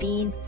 3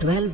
12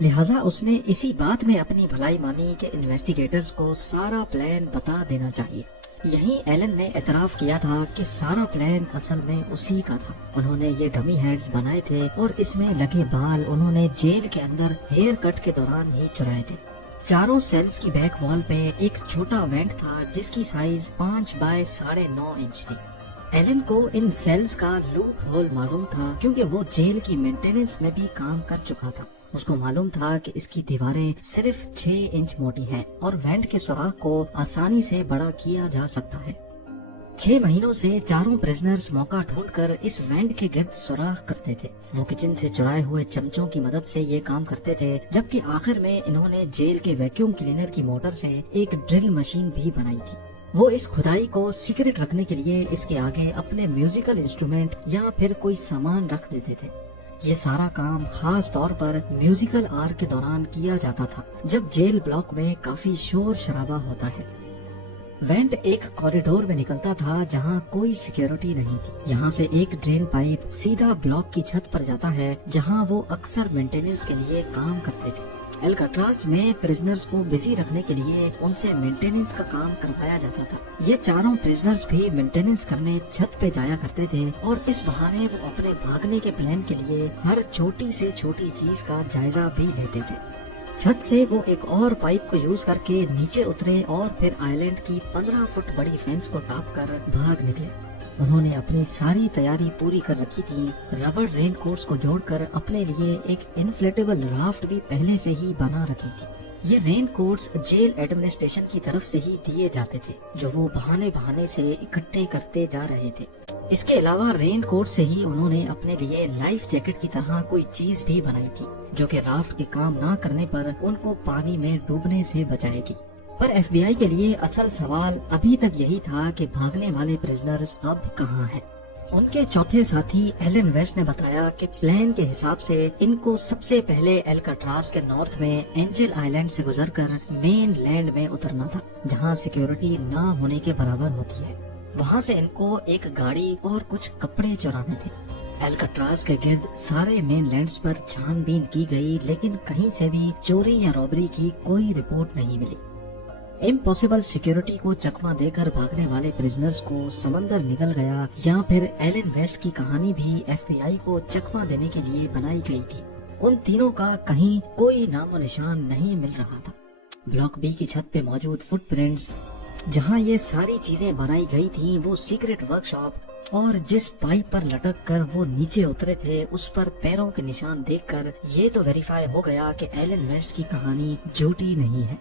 لہٰذا اس نے اسی بات میں اپنی بھلائی مانی کہ انویسٹیگیٹرز کو سارا پلان بتا دینا چاہیے۔ یہیں ایلن نے اعتراف کیا تھا کہ سارا پلان اصل میں اسی کا تھا۔ انہوں نے یہ ڈمی ہیڈز بنائے تھے اور اس میں لگے بال انہوں نے جیل کے اندر ہیئر کٹ کے دوران ہی چرائے تھے۔ چاروں سیلز کی بیک وال پہ ایک چھوٹا وینٹ تھا جس کی سائز 5 بائی 9.5 انچ تھی۔ ایلن کو ان سیلز کا لوپ ہول معلوم تھا کیونکہ وہ جیل کی مینٹیننس میں بھی کام کر چکا تھا۔ اس کو معلوم تھا کہ اس کی دیواریں صرف 6 انچ موٹی ہیں اور وینٹ کے سوراخ کو آسانی سے بڑا کیا جا سکتا ہے۔ 6 مہینوں سے چاروں پریزنرز موقع ڈھونڈ کر اس وینٹ کے گرد سوراخ کرتے تھے۔ وہ کچن سے چرائے ہوئے چمچوں کی مدد سے یہ کام کرتے تھے، جبکہ آخر میں انہوں نے جیل کے ویکیوم کلینر کی موٹر سے ایک ڈرل مشین بھی بنائی تھی۔ وہ اس کھدائی کو سیکرٹ رکھنے کے لیے اس کے آگے اپنے میوزیکل انسٹرومنٹ یا پھر کوئی سامان رکھ دیتے تھے۔ یہ سارا کام خاص طور پر میوزیکل آر کے دوران کیا جاتا تھا جب جیل بلاک میں کافی شور شرابہ ہوتا ہے۔ وینٹ ایک کوریڈور میں نکلتا تھا جہاں کوئی سیکیورٹی نہیں تھی۔ یہاں سے ایک ڈرین پائپ سیدھا بلاک کی چھت پر جاتا ہے جہاں وہ اکثر مینٹیننس کے لیے کام کرتے تھے۔ الکاٹراز میں پریزنرز کو بزی رکھنے کے لیے ان سے مینٹیننس کا کام کروایا جاتا تھا۔ یہ چاروں پریزنرز بھی مینٹیننس کرنے چھت پہ جایا کرتے تھے اور اس بہانے وہ اپنے بھاگنے کے پلان کے لیے ہر چھوٹی سے چھوٹی چیز کا جائزہ بھی لیتے تھے۔ چھت سے وہ ایک اور پائپ کو یوز کر کے نیچے اترے اور پھر آئیلینڈ کی 15 فٹ بڑی فینس کو ٹاپ کر بھاگ نکلے۔ انہوں نے اپنی ساری تیاری پوری کر رکھی تھی۔ ربڑ رین کوٹس کو جوڑ کر اپنے لیے ایک انفلیٹیبل رافٹ بھی پہلے سے ہی بنا رکھی تھی۔ یہ رین کوٹس جیل ایڈمنسٹریشن کی طرف سے ہی دیے جاتے تھے جو وہ بہانے سے اکٹھے کرتے جا رہے تھے۔ اس کے علاوہ رین کوٹ سے ہی انہوں نے اپنے لیے لائف جیکٹ کی طرح کوئی چیز بھی بنائی تھی جو کہ رافٹ کے کام نہ کرنے پر ان کو پانی میں ڈوبنے سے بچائے گی۔ پر ایف بی آئی کے لیے اصل سوال ابھی تک یہی تھا کہ بھاگنے والے پریزنرز اب کہاں ہیں۔ ان کے چوتھے ساتھی ایلن ویسٹ نے بتایا کہ پلان کے حساب سے ان کو سب سے پہلے الکاٹراز کے نارتھ میں اینجل آئیلینڈ سے گزر کر مین لینڈ میں اترنا تھا جہاں سیکیورٹی نہ ہونے کے برابر ہوتی ہے۔ وہاں سے ان کو ایک گاڑی اور کچھ کپڑے چرانے تھے۔ الکاٹراز کے گرد سارے مین لینڈز پر چھان بین کی گئی لیکن کہیں سے بھی چوری یا رابری کی کوئی رپورٹ نہیں ملی۔ امپاسبل سیکیورٹی کو چکما دے کر بھاگنے والے پریزنرز کو سمندر نکل گیا یا پھر ایلن ویسٹ کی کہانی بھی ایف بی آئی کو چکما دینے کے لیے بنائی گئی تھی۔ ان تینوں کا کہیں کوئی نام و نشان نہیں مل رہا تھا۔ بلاک بی کی چھت پہ موجود فٹ پرنٹس جہاں یہ ساری چیزیں بنائی گئی تھیں وہ سیکرٹ ورک شاپ اور جس پائپ پر لٹک کر وہ نیچے اترے تھے اس پر پیروں کے نشان دیکھ کر یہ تو ویریفائی ہو گیا کہ ایلن ویسٹ کی کہانی جھوٹی نہیں ہے۔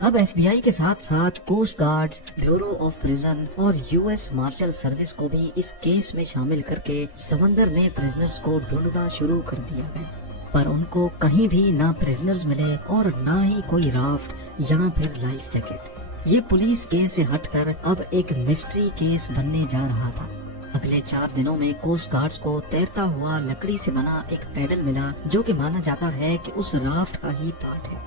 اب ایف بی آئی کے ساتھ ساتھ coast guards, bureau of prison اور یو ایس مارشل سروس کو بھی اس کیس میں شامل کر کے سمندر میں پریزنرز کو ڈھونڈنا شروع کر دیا گیا، پر ان کو کہیں بھی نہ پریزنرز ملے اور نہ ہی کوئی رافٹ یا پھر لائف جیکٹ۔ یہ پولیس کیس سے ہٹ کر اب ایک مسٹری کیس بننے جا رہا تھا۔ اگلے 4 دنوں میں کوسٹ گارڈز کو تیرتا ہوا لکڑی سے بنا ایک پیڈل ملا جو کہ مانا جاتا ہے کہ اس رافٹ کا ہی پارٹ ہے۔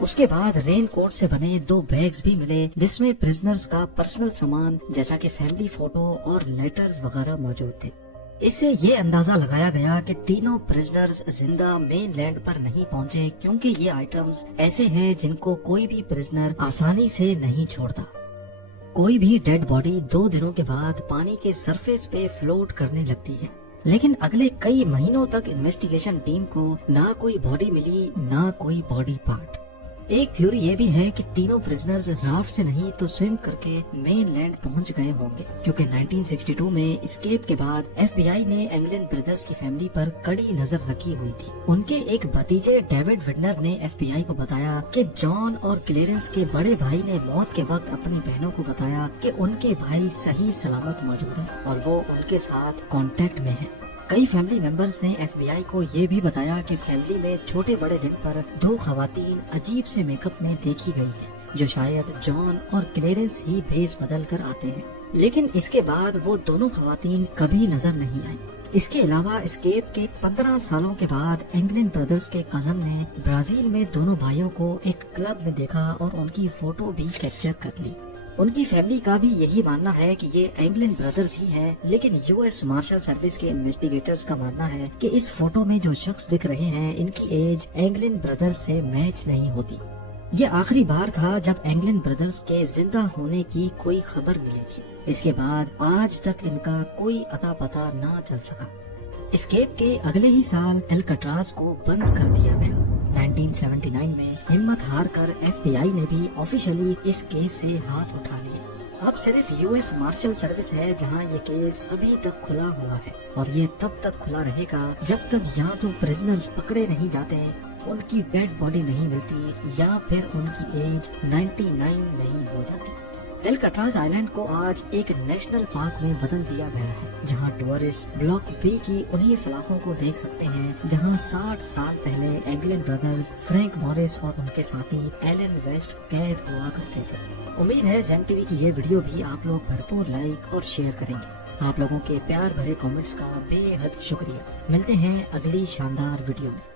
اس کے بعد رین کوٹ سے بنے 2 بیگز بھی ملے جس میں پریزنرز کا پرسنل سامان جیسا کہ فیملی فوٹو اور لیٹرز وغیرہ موجود تھے۔ اس سے یہ اندازہ لگایا گیا کہ تینوں پریزنرز زندہ مین لینڈ پر نہیں پہنچے کیونکہ یہ آئٹمز ایسے ہیں جن کو کوئی بھی پریزنر آسانی سے نہیں چھوڑتا۔ کوئی بھی ڈیڈ باڈی 2 دنوں کے بعد پانی کے سرفیس پہ فلوٹ کرنے لگتی ہے، لیکن اگلے کئی مہینوں تک انویسٹیگیشن ٹیم کو نہ کوئی باڈی ملی نہ کوئی باڈی پارٹ۔ ایک تھیوری یہ بھی ہے کہ تینوں پریزنرز رافٹ سے نہیں تو سوئم کر کے مین لینڈ پہنچ گئے ہوں گے، کیونکہ 1962 میں اسکیپ کے بعد ایف بی آئی نے انگلینڈ بردرز کی فیملی پر کڑی نظر رکھی ہوئی تھی۔ ان کے ایک بھتیجے ڈیوڈ وڈنر نے ایف بی آئی کو بتایا کہ جان اور کلیرنس کے بڑے بھائی نے موت کے وقت اپنی بہنوں کو بتایا کہ ان کے بھائی صحیح سلامت موجود ہیں اور وہ ان کے ساتھ کانٹیکٹ میں ہیں۔ کئی فیملی ممبرز نے ایف بی آئی کو یہ بھی بتایا کہ فیملی میں چھوٹے بڑے دن پر 2 خواتین عجیب سے میک اپ میں دیکھی گئی ہیں جو شاید جان اور کلیرنس ہی بھیس بدل کر آتے ہیں، لیکن اس کے بعد وہ دونوں خواتین کبھی نظر نہیں آئیں۔ اس کے علاوہ اسکیپ کے 15 سالوں کے بعد انگلینڈ بردرز کے کزن نے برازیل میں دونوں بھائیوں کو ایک کلب میں دیکھا اور ان کی فوٹو بھی کیپچر کر لی۔ ان کی فیملی کا بھی یہی ماننا ہے کہ یہ اینگلن بردرز ہی ہے، لیکن یو ایس مارشل سروس کے انویسٹیگیٹرز کا ماننا ہے کہ اس فوٹو میں جو شخص دکھ رہے ہیں ان کی ایج اینگلن بردرز سے میچ نہیں ہوتی۔ یہ آخری بار تھا جب اینگلن بردرز کے زندہ ہونے کی کوئی خبر ملی تھی۔ اس کے بعد آج تک ان کا کوئی اتا پتہ نہ چل سکا۔ اسکیپ کے اگلے ہی سال الکٹراز کو بند کر دیا گیا۔ 1979 میں ہمت ہار کر ایف بی آئی نے بھی آفیشلی اس کیس سے ہاتھ اٹھا لیا۔ اب صرف یو ایس مارشل سروس ہے جہاں یہ کیس ابھی تک کھلا ہوا ہے، اور یہ تب تک کھلا رہے گا جب تک یا تو پریزنرز پکڑے نہیں جاتے، ان کی ڈیڈ باڈی نہیں ملتی، یا پھر ان کی ایج 99 نہیں ہو جاتی۔ الکٹراز آئلینڈ کو آج ایک نیشنل پارک میں بدل دیا گیا ہے، جہاں ٹورسٹ بلاک بی کی انہی سلاخوں کو دیکھ سکتے ہیں جہاں 60 سال پہلے اینگلن بردرز، فرینک موریس اور ان کے ساتھی ایلن ویسٹ قید ہوا کرتے تھے۔ امید ہے زین ٹی وی کی یہ ویڈیو بھی آپ لوگ بھرپور لائک اور شیئر کریں گے۔ آپ لوگوں کے پیار بھرے کامنٹس کا بے حد شکریہ۔ ملتے ہیں اگلی شاندار ویڈیو میں۔